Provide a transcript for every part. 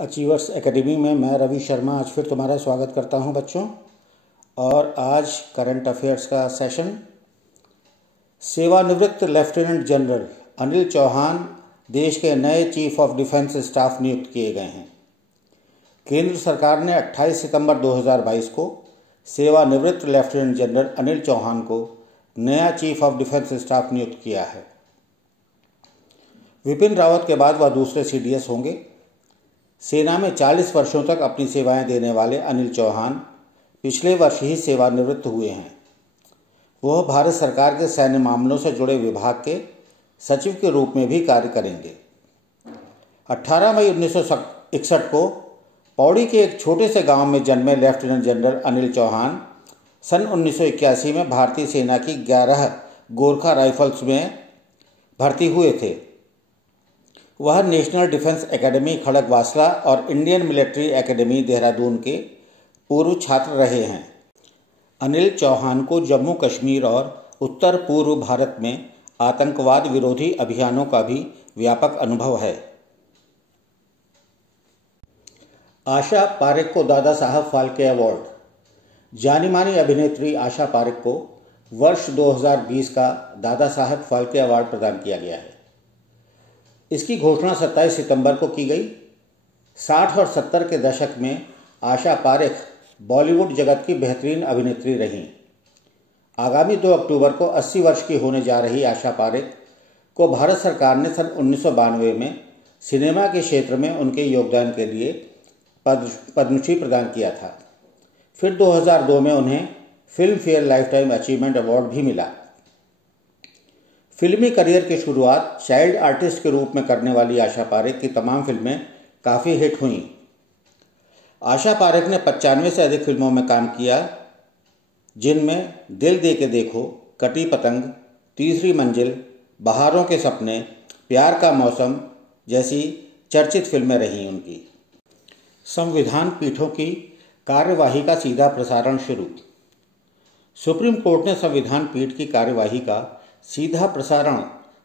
Achievers academy में मैं रवि शर्मा आज फिर तुम्हारा स्वागत करता हूं बच्चों। और आज करंट अफेयर्स का सेशन। सेवानिवृत्त लेफ्टिनेंट जनरल अनिल चौहान देश के नए चीफ ऑफ डिफेंस स्टाफ नियुक्त किए गए हैं। केंद्र सरकार ने 28 सितंबर 2022 को सेवानिवृत्त लेफ्टिनेंट जनरल अनिल चौहान को नया चीफ ऑफ डिफेंस स्टाफ नियुक्त किया है। विपिन रावत के बाद वह दूसरे सीडीएस होंगे। सेना में 40 वर्षों तक अपनी सेवाएं देने वाले अनिल चौहान पिछले वर्ष ही सेवानिवृत्त हुए हैं। वह भारत सरकार के सैन्य मामलों से जुड़े विभाग के सचिव के रूप में भी कार्य करेंगे। 18 मई 1961 को पौड़ी के एक छोटे से गांव में जन्मे लेफ्टिनेंट जनरल अनिल चौहान सन 1981 में भारतीय सेना की 11 गोरखा राइफल्स में भर्ती हुए थे। वह नेशनल डिफेंस एकेडमी खड़गवासला और इंडियन मिलिट्री एकेडमी देहरादून के पूर्व छात्र रहे हैं। अनिल चौहान को जम्मू कश्मीर और उत्तर पूर्व भारत में आतंकवाद विरोधी अभियानों का भी व्यापक अनुभव है। आशा पारेख को दादा साहब फाल्के अवार्ड। जानी मानी अभिनेत्री आशा पारेख को वर्ष 2020 का दादा साहब फाल्के अवार्ड प्रदान किया गया है। इसकी घोषणा 27 सितंबर को की गई। 60 और 70 के दशक में आशा पारेख बॉलीवुड जगत की बेहतरीन अभिनेत्री रहीं। आगामी 2 अक्टूबर को 80 वर्ष की होने जा रही आशा पारेख को भारत सरकार ने सन 1992 में सिनेमा के क्षेत्र में उनके योगदान के लिए पद्मश्री प्रदान किया था। फिर 2002 में उन्हें film fair lifetime achievement award भी मिला। फिल्मी करियर की शुरुआत चाइल्ड आर्टिस्ट के रूप में करने वाली आशा पारेख की तमाम फिल्में काफ़ी हिट हुईं। आशा पारेख ने 95 से अधिक फिल्मों में काम किया, जिनमें दिल दे के देखो, कटी पतंग, तीसरी मंजिल, बहारों के सपने, प्यार का मौसम जैसी चर्चित फिल्में रहीं उनकी। संविधान पीठों की कार्यवाही का सीधा प्रसारण शुरू। सुप्रीम कोर्ट ने संविधान पीठ की कार्यवाही का सीधा प्रसारण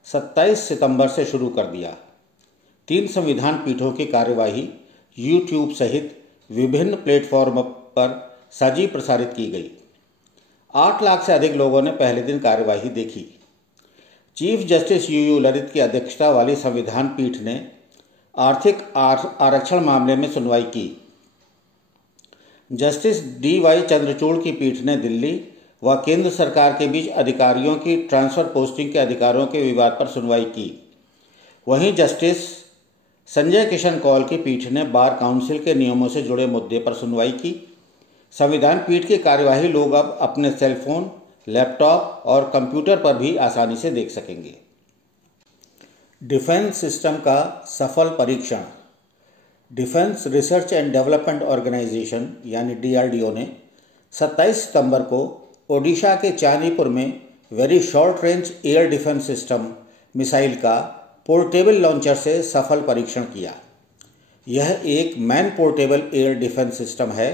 27 सितंबर से शुरू कर दिया। 3 संविधान पीठों की कार्यवाही यूट्यूब सहित विभिन्न प्लेटफॉर्म पर सजीव प्रसारित की गई। 8 लाख से अधिक लोगों ने पहले दिन कार्यवाही देखी। चीफ जस्टिस यूयू ललित की अध्यक्षता वाली संविधान पीठ ने आर्थिक आरक्षण मामले में सुनवाई की। जस्टिस DY चंद्रचूड़ की पीठ ने दिल्ली व केंद्र सरकार के बीच अधिकारियों की ट्रांसफर पोस्टिंग के अधिकारों के विवाद पर सुनवाई की। वहीं जस्टिस संजय किशन कौल की पीठ ने बार काउंसिल के नियमों से जुड़े मुद्दे पर सुनवाई की। संविधान पीठ की कार्यवाही लोग अब अपने सेलफोन, लैपटॉप और कंप्यूटर पर भी आसानी से देख सकेंगे। डिफेंस सिस्टम का सफल परीक्षण। Defence Research and Development Organisation यानी DRDO ने 27 सितंबर को ओडिशा के चांदीपुर में very short range air defence system missile का पोर्टेबल लॉन्चर से सफल परीक्षण किया। यह एक man portable air defence system है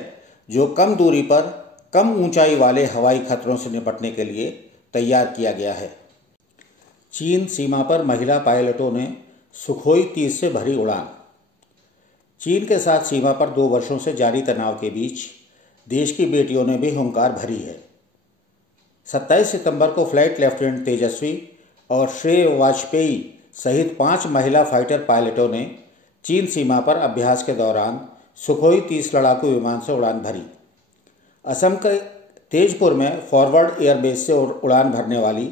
जो कम दूरी पर कम ऊंचाई वाले हवाई खतरों से निपटने के लिए तैयार किया गया है। चीन सीमा पर महिला पायलटों ने सुखोई 30 से भरी उड़ान। चीन के साथ सीमा पर 2 वर्षों से जारी तनाव के बीच देश की बेटियों ने भी हुंकार भरी है। 27 सितंबर को फ्लाइट लेफ्टिनेंट तेजस्वी और श्रेय वाजपेयी सहित 5 महिला फाइटर पायलटों ने चीन सीमा पर अभ्यास के दौरान सुखोई 30 लड़ाकू विमान से उड़ान भरी। असम के तेजपुर में फॉरवर्ड एयरबेस से उड़ान भरने वाली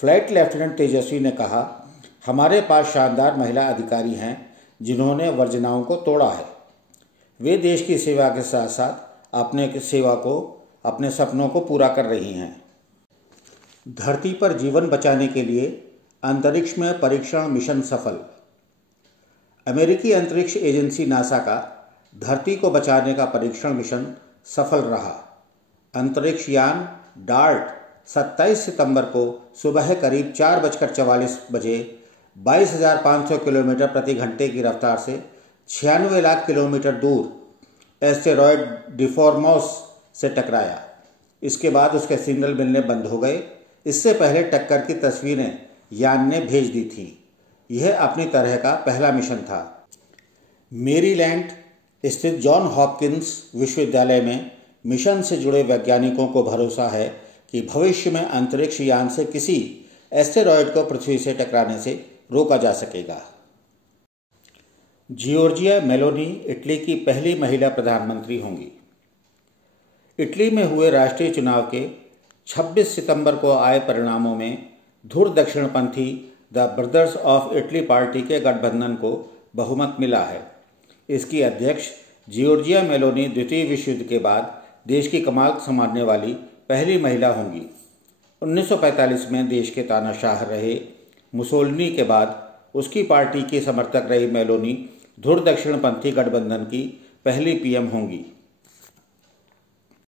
फ्लाइट लेफ्टिनेंट तेजस्वी ने कहा, हमारे पास शानदार महिला अधिकारी हैं जिन्होंने वर्जनाओं को तोड़ा है। वे देश की सेवा के साथ साथ अपने सपनों को पूरा कर रही हैं। धरती पर जीवन बचाने के लिए अंतरिक्ष में परीक्षण मिशन सफल। अमेरिकी अंतरिक्ष एजेंसी नासा का धरती को बचाने का परीक्षण मिशन सफल रहा। अंतरिक्ष यान डार्ट 27 सितंबर को सुबह करीब 4:44 बजे 22,500 किलोमीटर प्रति घंटे की रफ्तार से 96 लाख किलोमीटर दूर एस्टेरॉयड डिफॉर्मोस से टकराया। इसके बाद उसके सिग्नल मिलने बंद हो गए। इससे पहले टक्कर की तस्वीरें यान ने भेज दी थी। यह अपनी तरह का पहला मिशन था। मेरीलैंड स्थित जॉन हॉपकिंस विश्वविद्यालय में मिशन से जुड़े वैज्ञानिकों को भरोसा है कि भविष्य में अंतरिक्ष यान से किसी एस्टेरॉयड को पृथ्वी से टकराने से रोका जा सकेगा। जियोर्जिया मेलोनी इटली की पहली महिला प्रधानमंत्री होंगी। इटली में हुए राष्ट्रीय चुनाव के 26 सितंबर को आए परिणामों में धुर दक्षिणपंथी the Brothers of Italy party के गठबंधन को बहुमत मिला है। इसकी अध्यक्ष जियोर्जिया मेलोनी द्वितीय विश्व युद्ध के बाद देश की कमान संभालने वाली पहली महिला होंगी। 1945 में देश के तानाशाह रहे मुसोलिनी के बाद उसकी पार्टी की समर्थक रही मेलोनी धुर दक्षिणपंथी गठबंधन की पहली पीएम होंगी।